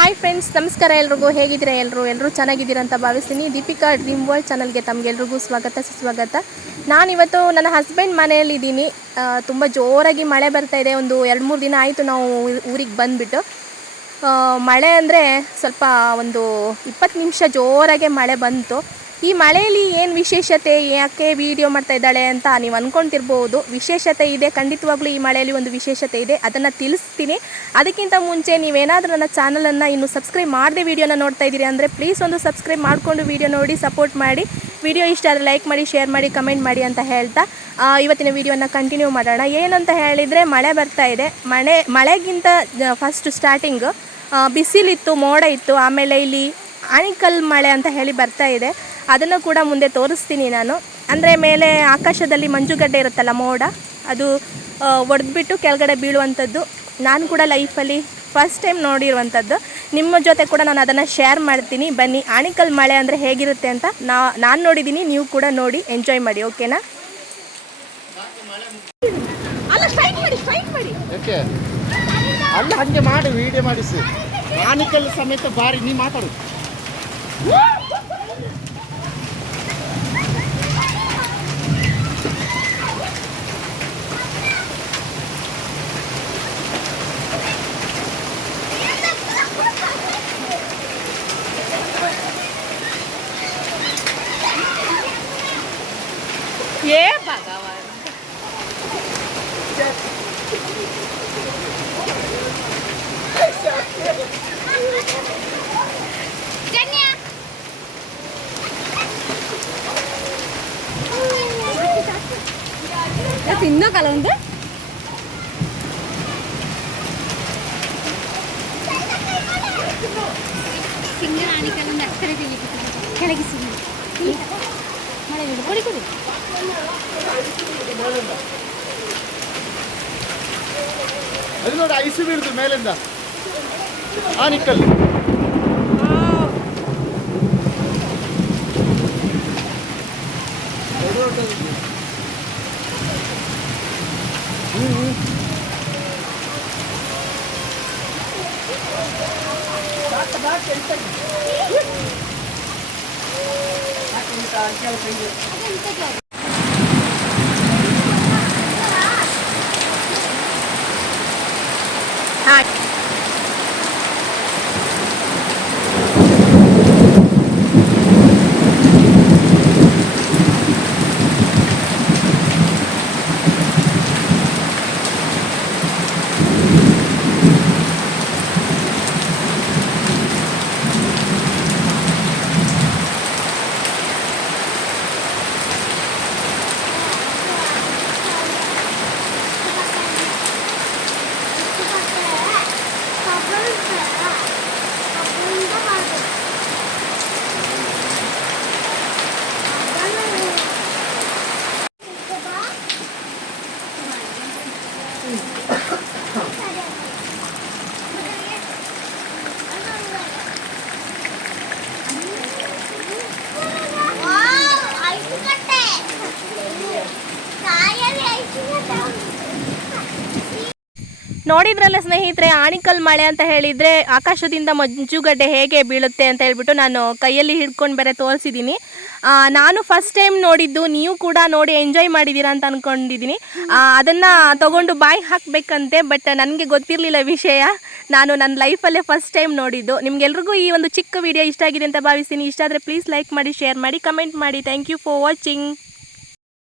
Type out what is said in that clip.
Hi friends ನಮಸ್ಕಾರ ಎಲ್ರಿಗೂ. ಹೇಗಿದ್ದೀರಾ ಎಲ್ಲರೂ ಎಲ್ಲರೂ ಚೆನ್ನಾಗಿದ್ದೀರಾ ಅಂತ ಭಾವಿಸ್ತೀನಿ. ದೀಪಿಕಾ ಡ್ರೀಮ್ ವರ್ಲ್ಡ್ ಚಾನಲ್ಗೆ ತಮಗೆಲ್ರಿಗೂ ಸ್ವಾಗತ, ಸುಸ್ವಾಗತ. ನಾನಿವತ್ತು ನನ್ನ ಹಸ್ಬೆಂಡ್ ಮನೆಯಲ್ಲಿದ್ದೀನಿ ತುಂಬ ಜೋರಾಗಿ ಮಳೆ ಬರ್ತಾ ಇದೆ. ಒಂದು ಎರಡು ಮೂರು ದಿನ ಆಯಿತು ನಾವು ಊರಿಗೆ ಬಂದುಬಿಟ್ಟು. ಮಳೆ ಅಂದರೆ ಸ್ವಲ್ಪ ಒಂದು ಇಪ್ಪತ್ತು ನಿಮಿಷ ಜೋರಾಗೆ ಮಳೆ ಬಂತು. ಈ ಮಳೆಯಲ್ಲಿ ಏನು ವಿಶೇಷತೆ, ಯಾಕೆ ವಿಡಿಯೋ ಮಾಡ್ತಾ ಇದ್ದಾಳೆ ಅಂತ ನೀವು ಅಂದ್ಕೊಂತಿರ್ಬೋದು ವಿಶೇಷತೆ ಇದೆ, ಖಂಡಿತವಾಗ್ಲೂ ಈ ಮಳೆಯಲ್ಲಿ ಒಂದು ವಿಶೇಷತೆ ಇದೆ. ಅದನ್ನು ತಿಳಿಸ್ತೀನಿ. ಅದಕ್ಕಿಂತ ಮುಂಚೆ ನೀವೇನಾದರೂ ನನ್ನ ಚಾನಲನ್ನು ಇನ್ನು ಸಬ್ಸ್ಕ್ರೈಬ್ ಮಾಡದೆ ವಿಡಿಯೋನ ನೋಡ್ತಾ ಇದ್ದೀರಿ ಅಂದರೆ ಪ್ಲೀಸ್ ಒಂದು ಸಬ್ಸ್ಕ್ರೈಬ್ ಮಾಡಿಕೊಂಡು ವೀಡಿಯೋ ನೋಡಿ ಸಪೋರ್ಟ್ ಮಾಡಿ. ವಿಡಿಯೋ ಇಷ್ಟ ಆದರೆ ಲೈಕ್ ಮಾಡಿ ಶೇರ್ ಮಾಡಿ ಕಮೆಂಟ್ ಮಾಡಿ ಅಂತ ಹೇಳ್ತಾ ಇವತ್ತಿನ ವೀಡಿಯೋನ ಕಂಟಿನ್ಯೂ ಮಾಡೋಣ. ಏನಂತ ಹೇಳಿದರೆ ಮಳೆ ಬರ್ತಾ ಇದೆ. ಮಳೆ, ಮಳೆಗಿಂತ ಫಸ್ಟ್ ಸ್ಟಾರ್ಟಿಂಗು ಬಿಸಿಲಿತ್ತು, ಮೋಡ ಇತ್ತು. ಆಮೇಲೆ ಇಲ್ಲಿ ಆಣಿಕಲ್ ಮಳೆ ಅಂತ ಹೇಳಿ ಬರ್ತಾ ಇದೆ. ಅದನ್ನು ಕೂಡ ಮುಂದೆ ತೋರಿಸ್ತೀನಿ ನಾನು. ಅಂದರೆ ಮೇಲೆ ಆಕಾಶದಲ್ಲಿ ಮಂಜುಗಡ್ಡೆ ಇರುತ್ತಲ್ಲ ಮೋಡ ಅದು ಒಡೆದ್ಬಿಟ್ಟು ಕೆಳಗಡೆ ಬೀಳುವಂಥದ್ದು. ನಾನು ಕೂಡ ಲೈಫಲ್ಲಿ ಫಸ್ಟ್ ಟೈಮ್ ನೋಡಿರುವಂಥದ್ದು. ನಿಮ್ಮ ಜೊತೆ ಕೂಡ ನಾನು ಅದನ್ನು ಶೇರ್ ಮಾಡ್ತೀನಿ. ಬನ್ನಿ ಆಣಿಕಲ್ ಮಳೆ ಅಂದರೆ ಹೇಗಿರುತ್ತೆ ಅಂತ ನಾ ನಾನು ನೋಡಿದ್ದೀನಿ ನೀವು ಕೂಡ ನೋಡಿ ಎಂಜಾಯ್ ಮಾಡಿ ಓಕೆನಾ? ಅಲ್ಲ ಹಂಗೆ ಮಾಡಿ ವಿಡಿಯೋ ಮಾಡಿಸಿ. ಆನಿಕಲ್ ಸಮೇತ ಬಾರಿ ನೀ ಮಾತಾಡು. ತಿನ್ನೋಕಲ್ಲ ಒಂದು ಸಿಂಗರ್ ಆಣಿಕಲ್ಲ ಒಂದು ಅಕ್ಷರ ಕೆಳಗೆ ಸಿಂಗ ಮಳೆ ಬಿಡು ಕೊಡಿ ಕೊಡಿ ಅದು ನೋಡಿ ಐಸು ಬೀಳುದು ಮೇಲಿಂದ ಆನಿಕಲ್ 嗨。ನೋಡಿದ್ರಲ್ಲ ಸ್ನೇಹಿತರೆ ಆಣಿಕಲ್ ಮಳೆ ಅಂತ ಹೇಳಿದರೆ ಆಕಾಶದಿಂದ ಮಂಜುಗಡ್ಡೆ ಹೇಗೆ ಬೀಳುತ್ತೆ ಅಂತ ಹೇಳ್ಬಿಟ್ಟು ನಾನು ಕೈಯಲ್ಲಿ ಹಿಡ್ಕೊಂಡು ಬೇರೆ ತೋರಿಸಿದ್ದೀನಿ. ನಾನು ಫಸ್ಟ್ ಟೈಮ್ ನೋಡಿದ್ದು, ನೀವು ಕೂಡ ನೋಡಿ ಎಂಜಾಯ್ ಮಾಡಿದ್ದೀರಾ ಅಂತ ಅಂದ್ಕೊಂಡಿದ್ದೀನಿ ಅದನ್ನು ತಗೊಂಡು ಬಾಯಿ ಹಾಕಬೇಕಂತೆ ಬಟ್ ನನಗೆ ಗೊತ್ತಿರಲಿಲ್ಲ ವಿಷಯ. ನಾನು ನನ್ನ ಲೈಫಲ್ಲೇ ಫಸ್ಟ್ ಟೈಮ್ ನೋಡಿದ್ದು. ನಿಮ್ಗೆಲ್ರಿಗೂ ಈ ಒಂದು ಚಿಕ್ಕ ವಿಡಿಯೋ ಇಷ್ಟ ಆಗಿದೆ ಅಂತ ಭಾವಿಸ್ತೀನಿ. ಇಷ್ಟ ಆದರೆ ಪ್ಲೀಸ್ ಲೈಕ್ ಮಾಡಿ ಶೇರ್ ಮಾಡಿ ಕಮೆಂಟ್ ಮಾಡಿ. Thank you for watching